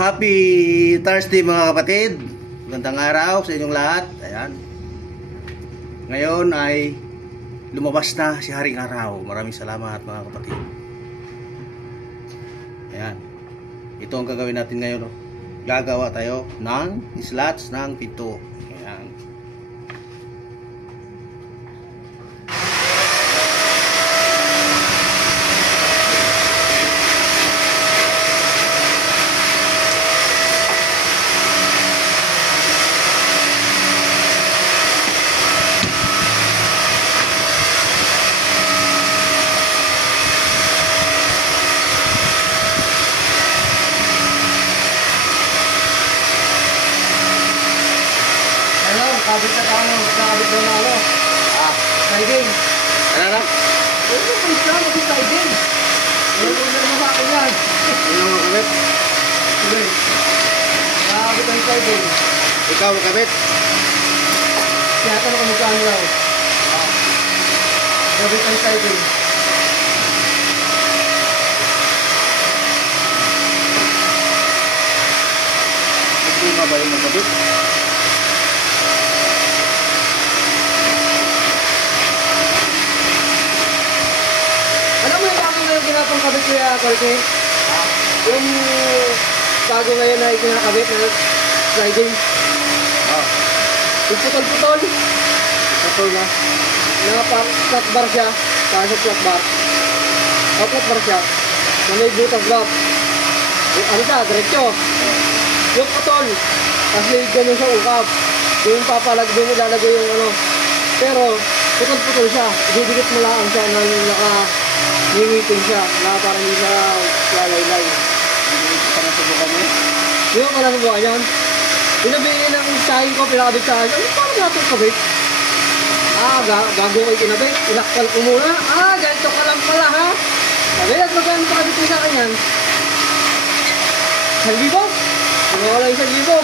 Happy Thursday mga kapatid. Magandang araw sa inyong lahat. Ayan. Ngayon ay lumabas na si Haring Araw. Maraming salamat mga kapatid. Ayan. Ito ang gagawin natin ngayon. Gagawa tayo ng slats ng pinto. Ayan. Kabit na tayo, nakabit na nalo. Sliding. Ano na? Oo, may isa, mag-sliding. Wala ko na naman sa akin yan. Ano mo kabit? Sige. Nakabit ang sliding. Ikaw kabit? Tinatanong ko magkano raw. Kabit ang sliding. Ito nga ba yung kabit? Ginapang kabit kuya Korte. Yung bago ngayon na ikinakabit na sliding. Yung putol-putol. Putol na. Naka-flat bar siya. Pasok flat bar. Flat bar siya. Na may butang drop. Ano siya? Diretso. Yung putol. Tapos may ganun siya ukap. Yung papalag doon ilalagay yung ano. Pero putol-putol siya. Didikit mo lang siya na yung ngingitin siya na parang hindi siya lalaylay. Hindi pa nasubukan mo? Hindi ko ka nasubukan yan. Pinabigyan ng sahin ko, pinakabit sa akin. Ano parang natin kabit? Gago ko ikinabit. Inakal ko muna. Ganito ka lang pala ha. Sabi, at magkano pakabit mo sa akin yan? 1,000? Hindi ko lang 1,000.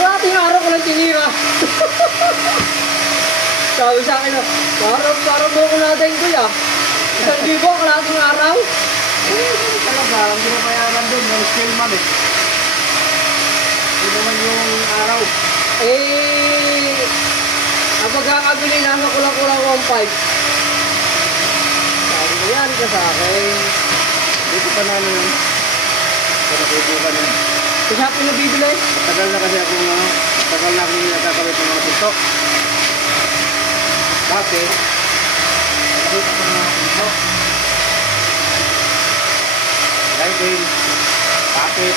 Kalating araw ko lang tinira. Sabi sa akin, parang mo ko natin ko ya. 1,000 kalating araw? Talaga, ang pinapayaran doon, yung scale man eh. Ito naman yung araw. Ang pagkakabili nasa kulang-kulang 1,500. Sabi ko yan ka sa akin. Dito pa na ano yun. Panakubukan yun. Kasi ako nabibili. Matagal na kasi akong matagal na akong nakakawit ng mga pinto. Dati, nakakawit ako ng mga pinto. Sliding, kapit.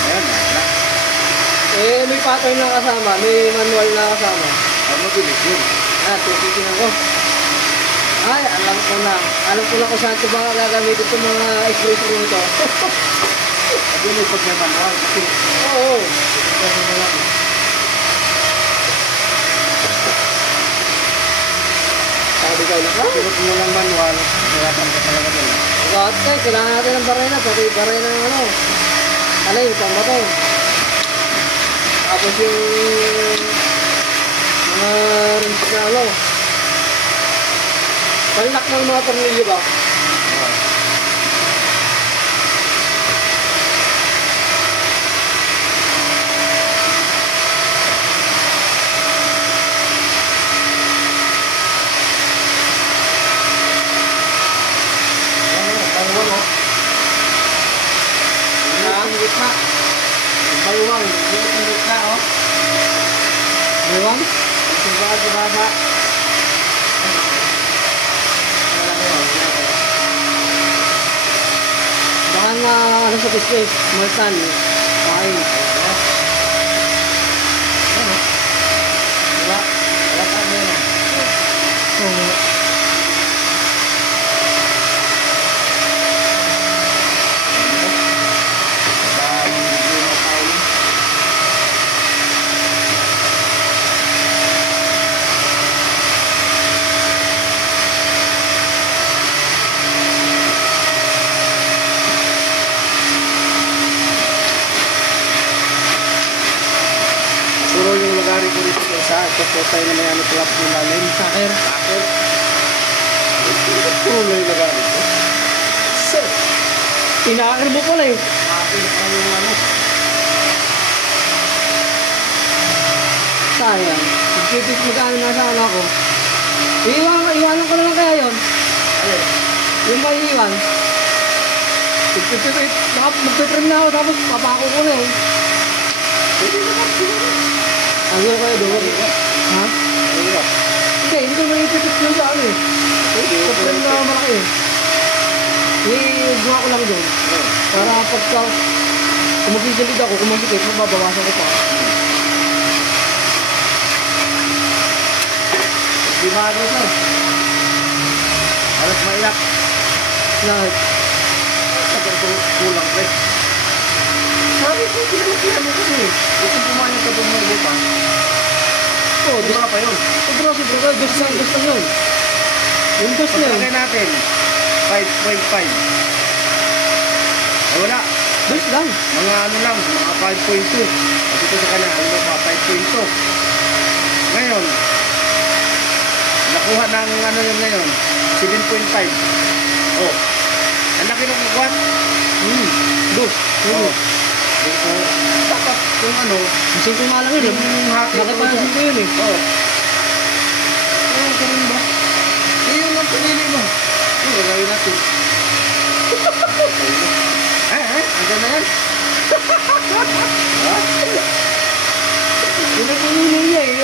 Ayan, na. May pattern na kasama. May manual na kasama. Mabilis yun. Titignan ko. Alam ko na. Alam ko na kung saan ito ba gagamit itong mga expression nito. Mabilis pag may manual. Kasi, oo. kasi mo lang. Sabi ko na. Pero kung walang manual, hirapan ka talaga doon. Kailangan natin ng barena. Pati barena ng ano. Alay, pang bato. Tapos yung mga rims na ano. Palak ng mga tornilyo ba? Bayuwang, yung tundok na, oh. Bayuwang? Basa. Baka nga, ano sa space, multan, kain. Diba? Wala ka mo yan. Oo. Puro yung lagari ko dito sa isa. Ito po tayo na may ano club ng lalim. Saker. Saker. Puro na yung lagari ko. Sir. Inaakir mo pala eh. Akin pa yung ano. Sayang. Pagkipis magkano na sana ako. Iwanan ko na lang kaya yun. Alin? Yung may iwan. Pagkipis, magpiprim na ako tapos papako ko na yun. Pwede naman siguro. Ano kayo doon? Ha? Pwede ba? Hindi ko may ipipit yun sa ano eh. Pagprim na malaki eh. Gawa ko lang doon. Para pagka kumakikilig ako, kumasikip, mababawasan ko pa. Di ba ano sir? Alas maiyak. Lahat. Sabi ko kulang pre. Sabi ko, pinalakihan mo kasi. Gusto pumayag ka doon ng buta. Oo, Di ba pa yun? sobra. Dos lang yun. Yung dos na yun. Pagkakay natin, 5.5. Ay wala. Dos lang. Mga ano lang, mga 5.2. At ito sa kanya, ano pa, 5.2. Ngayon, nakuha ng ano yun ngayon, 7.5. Oh, ang laki ng kukwat. Dos. Oh. So, dapat kung ano, Isang kumalang yun. yung hati Bakit pa yung yun eh? Oo. Ganun ba? Yun ang pinili mo. Yung gagawin natin. Hanggang na yan. Yun ang pinili niya eh.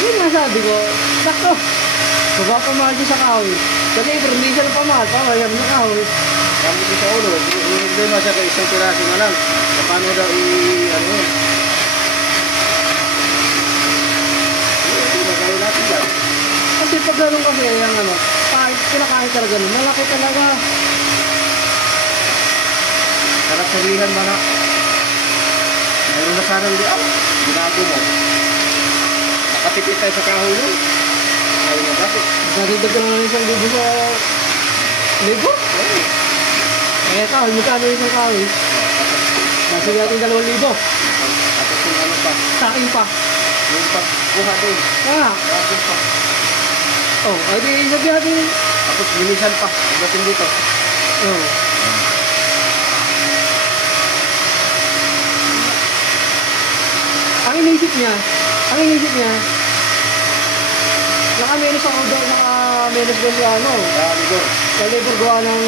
Yun nga sabi ko, sakto. Mapapamahal siya sa kahoy. Sa labor, hindi siya napamahal. Pamahal na kahoy. Kami ko sa ulo. Hindi mo siya isang piraso na lang. Paano daw ano yun? Yung gagawin natin yan. Kasi pag ganun kasi yung ano, kinakain talaga nun, malaki talaga. Sarap sabihan ba na? Mayroon na sanang binago mo. Nakatipid tayo sa kahoy nun. Ayaw mo bakit? Dadagdag ka naman isang libo sa labor. Oo. Eh, kahoy, magkano yung isang kahoy? Nasa natin 2,000. Tapos yung ano pa, Sa akin pa. yung pagkuha doon. Grabe pa. Oh, ay di sabi natin. Tapos linisan pa. Pagdating dito. Oh. Ang inisip niya, naka-menos ako doon, naka-menos doon sa ano, Dami doon. sa labor gawa ng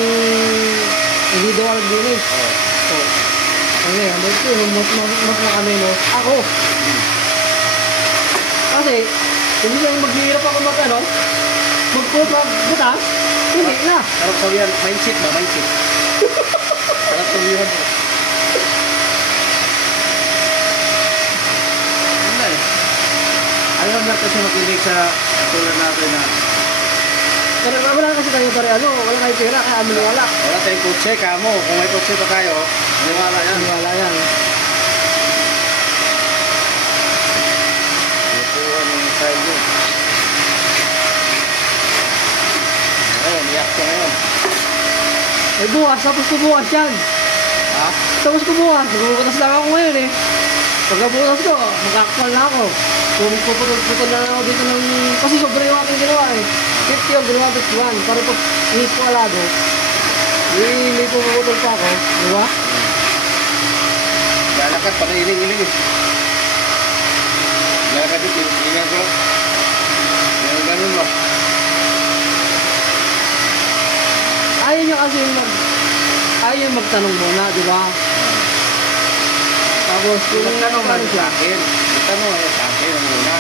hindi daw ang dinis. Oo. So, ano yan, mas naka-menos. Ako. Kasi, hindi lang maghihirap ako mag-ano, magbutas, hindi na. Sarap sabihan. Mindset ba? Mindset. Sarap sabihan mo. Wala eh. Ayaw na kasi makinig sa tulad natin na Pero wala kasi tayo pare, wala kayo pera, kaya amin wala. wala tayong kutse ka mo. Kung may kutse pa tayo, maniwala yan. Wala yan. Nakuha ng style mo. Ngayon, iyak ko ngayon. Eh bukas, tapos ko bukas yan. Ha? Tapos ko bukas, magbubutas lang ako ngayon eh. Pagkabutas ko, magkakapal na ako. Kung puputol na ako dito ng... Kasi sobra yung aking ginawa eh. 50 yung ginawa 51. Para pag ihis ko alado, may puputol pa ako. Diba? Lalakad, pang-iling-iling eh. Lalakad dito, ilingan ko. Yung ganun mo. Ayaw nyo kasi ayaw magtanong muna, di ba? Tapos Yung nagtanong na sa akin. Nagtanong na sa akin ang muna.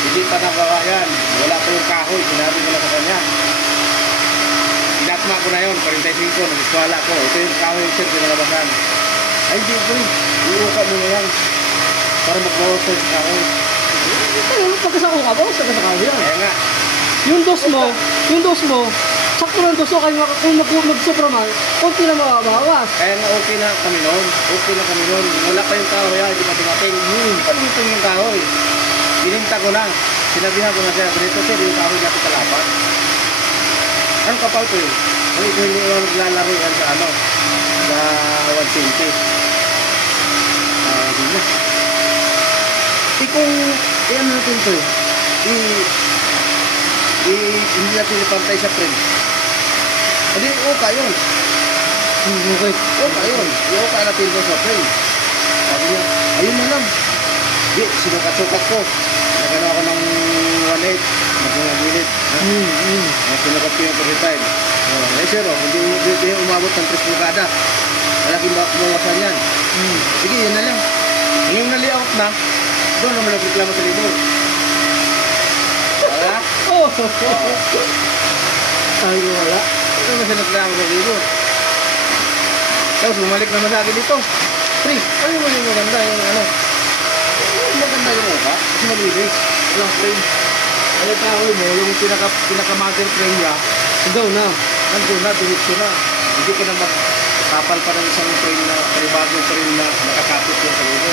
Hindi pa nagawa yan. Wala pa yung kahoy. Sinabi ko na sa kanya. Inatma ko na yun. 45, nag-iswala ko. Ito yung kahoy yung sir, pinalabasan. Ay, hindi ko. Iuka mo na yan. Para mag-worker sa kahoy. pagkasako ka ba? Sa kasakaw yan. Kaya nga. Yung dos mo, sakto ng dos mo, kayo kung mag-supra man, konti na mababawas. Kaya nga okay na kami noon. Okay na kami noon. Wala pa yung kahoy. Hindi pa dumating. Hindi pa dumating yung kahoy. Bininta ko na. Sinabihan ko na siya. Ganito sir, yung kahoy natin kalapat. Ang kapal ko yun. Ano ito hindi mo naglalaro yan sa ano? Sa 120. Hindi na. Kung iyan natin ito hindi natin ipantay sa print. Hindi, okay yun. Okay. Ayun. Yung ka natin doon sa frame. Sabi niya, ayun na lang. Di, sinukat-sukat ko. Nagano ako ng 1.8. Nagungagilid. Sinukat ko yung 35. Eh sir, hindi umabot ng 3 pulgada. Malaking mawasan yan. Sige, yun na lang. Yung na-layout na, doon naman nagreklamo sa libro. Wala? Ay, wala. Ito naman sinagreklamo sa libro. Tapos bumalik naman sa akin dito. Pre, ano naman yung maganda yung ano? Maganda yung mukha. Kasi mabilis. Walang frame. Ano tao mo, yung pinaka-mother frame niya, Ikaw na. nandun na, diretso na. Hindi ka na magkapal pa ng isang frame na bagong frame na nakakapit yung sa libro.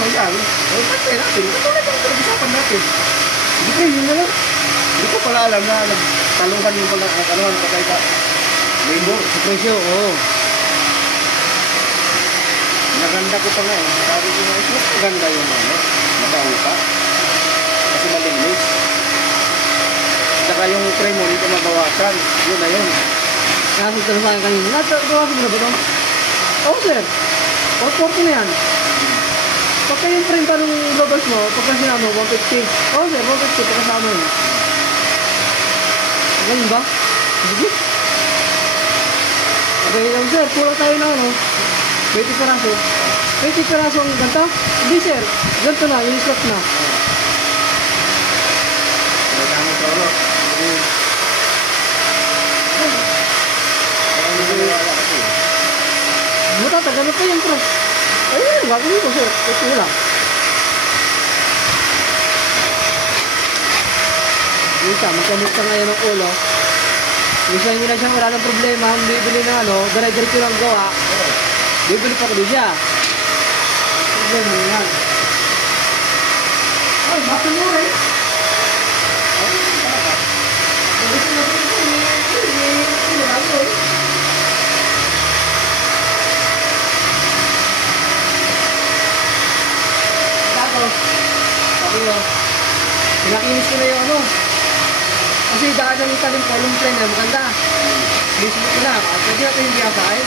Ano yan? Pantay natin. Katulad ang pinag-usapan natin. Hindi kayo, yun na lang. Hindi ko pala alam na nagtaluhan yung pala ang kanuhan patay ka. Labor. Sa presyo, oo. Naganda ko pa nga eh. Sabi ko nga, mas maganda yung ano. Mabahuka. Kasi malinis. Saka yung frame mo, hindi ka mabawasan. Yun na yun. Nakasag ka na sa akin kanina. Nakasag na ba ito? Oo, sir. 440 na yan. Pagka yung frame pa nung robbers mo, pagka sinama mo, 150. Oo, sir, 150 pagkasama yun. Ganun ba? Sige. Okay lang, sir. Kulang tayo na, ano? 20 peraso. 20 peraso ang ganta? Hindi, sir. Ganto na, yung slot na. Nagkamo sa ulo. Wala kasi. Matatagal na pa yung pro. Ayun, gagawin ko, sir. Ito lang. Isa, magkamit ka ngayon ng ulo. Isa nyo na siya, wala ng problema. Bibili ng ano, diretso lang gawa. Bibili pa ko doon siya. Problema nyo yan. Ay, baka mo rin. Tapos, sabi mo, pinakinis ko na yung ano. Kasi dahil ang italim ko, yung plan na maganda. Mismo ko lang. At pwede natin hindi asahin.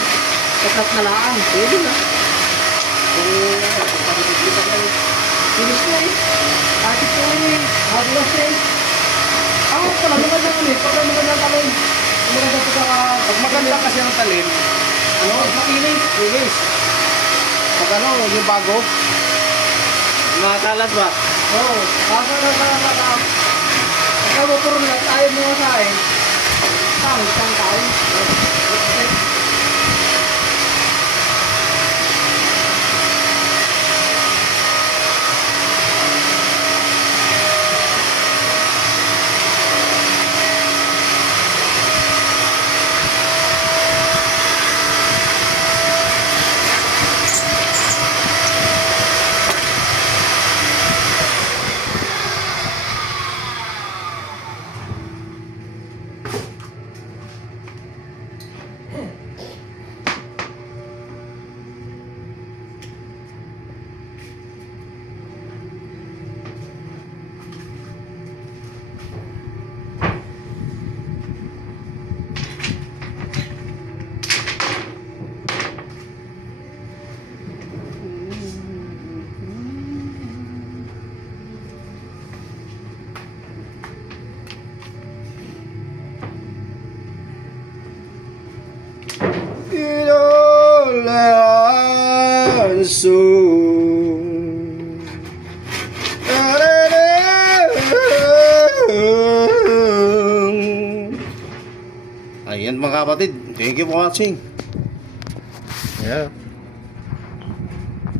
Tatlap na lang. Pwede na. Finish ko eh. Akit ko eh. Madulas eh. Ako pala, maganda kami. Pagka maganda talim. Maganda po ka. Pag maganda kasi ang talim, Ano? Makinis. linis. Pag ano, yung bago, makalas ba? Oo. Baka na. Pagka mo puro na tayo mo sa akin. Isang tayo. Ayan mga kapatid, thank you for watching. Yeah.